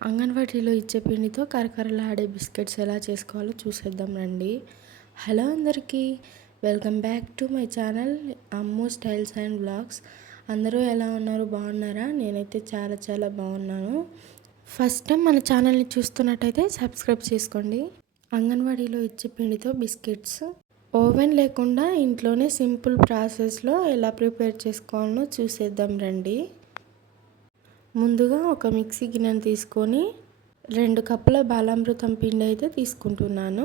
అంగన్వాడీలో ఇచ్చే పిండితో కరకరలాడే బిస్కెట్స్ ఎలా చేసుకోవాలో చూసేద్దాం రండి. హలో అందరికీ, welcome back to my channel Ammu styles and vlogs. అందరూ ఎలా ఉన్నారు, బాగున్నారా? నేనైతే చాలా బాగున్నాను. ఫస్ట్ టైం మన ఛానల్ని చూస్తున్నట్టయితే సబ్స్క్రైబ్ చేసుకోండి. అంగన్వాడీలో ఇచ్చే పిండితో బిస్కెట్స్ ఓవెన్ లేకుండా ఇంట్లోనే సింపుల్ ప్రాసెస్లో ఎలా ప్రిపేర్ చేసుకోవాలో చూసేద్దాం రండి. ముందుగా ఒక మిక్సీ గిన్నెను తీసుకొని 2 కప్పుల బాలామృతం పిండి అయితే తీసుకుంటున్నాను.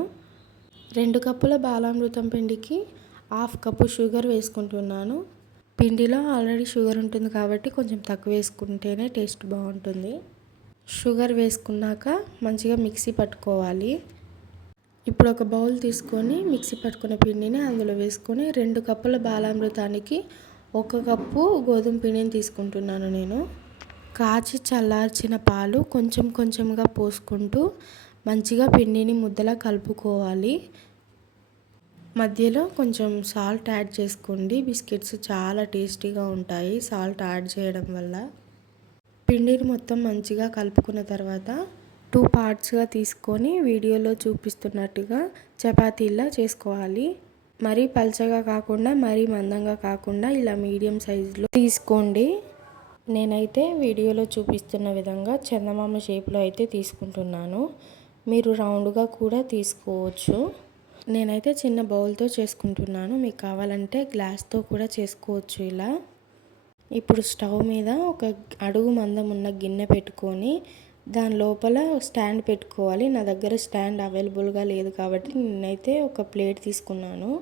2 కప్పుల బాలామృతం పిండికి 1/2 కప్పు షుగర్ వేసుకుంటున్నాను. పిండిలో ఆల్రెడీ షుగర్ ఉంటుంది కాబట్టి కొంచెం తక్కువ వేసుకుంటేనే టేస్ట్ బాగుంటుంది. షుగర్ వేసుకున్నాక మంచిగా మిక్సీ పట్టుకోవాలి. ఇప్పుడు ఒక బౌల్ తీసుకొని మిక్సీ పట్టుకున్న పిండిని అందులో వేసుకొని 2 కప్పుల బాలామృతానికి 1 కప్పు గోధుమ పిండిని తీసుకుంటున్నాను నేను. కాచి చల్లార్చిన పాలు కొంచెంగా పోసుకుంటూ మంచిగా పిండిని ముద్దలా కలుపుకోవాలి. మధ్యలో కొంచెం సాల్ట్ యాడ్ చేసుకోండి. బిస్కెట్స్ చాలా టేస్టీగా ఉంటాయి సాల్ట్ యాడ్ చేయడం వల్ల. పిండిని మొత్తం మంచిగా కలుపుకున్న తర్వాత 2 పార్ట్స్గా తీసుకొని వీడియోలో చూపిస్తున్నట్టుగా చపాతీలా చేసుకోవాలి. మరీ పల్చగా కాకుండా మరీ మందంగా కాకుండా ఇలా మీడియం సైజులో తీసుకోండి. నేనైతే వీడియోలో చూపిస్తున్న విధంగా చందమామ షేప్లో అయితే తీసుకుంటున్నాను. మీరు రౌండ్గా కూడా తీసుకోవచ్చు. నేనైతే చిన్న బౌల్తో చేసుకుంటున్నాను. మీకు కావాలంటే గ్లాస్తో కూడా చేసుకోవచ్చు ఇలా. ఇప్పుడు స్టవ్ మీద ఒక అడుగు మందం ఉన్న గిన్నె పెట్టుకొని దాని లోపల స్టాండ్ పెట్టుకోవాలి. నా దగ్గర స్టాండ్ అవైలబుల్గా లేదు కాబట్టి నేనైతే ఒక ప్లేట్ తీసుకున్నాను.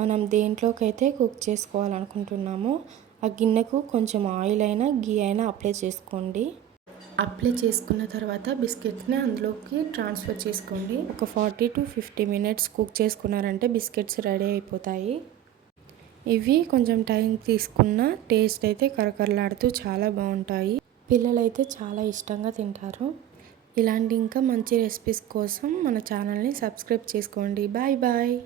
మనం దేంట్లోకైతే కుక్ చేసుకోవాలనుకుంటున్నామో ఆ గిన్నెకు కొంచెం ఆయిల్ అయినా గీ అయినా అప్లై చేసుకోండి. అప్లై చేసుకున్న తర్వాత బిస్కెట్స్ని అందులోకి ట్రాన్స్ఫర్ చేసుకోండి. ఒక 40 to 50 మినిట్స్ కుక్ చేసుకున్నారంటే బిస్కెట్స్ రెడీ అయిపోతాయి. ఇవి కొంచెం టైం తీసుకున్న టేస్ట్ అయితే కరకరలాడుతూ చాలా బాగుంటాయి. పిల్లలైతే చాలా ఇష్టంగా తింటారు. ఇలాంటి ఇంకా మంచి రెసిపీస్ కోసం మన ఛానల్ని సబ్స్క్రైబ్ చేసుకోండి. బాయ్.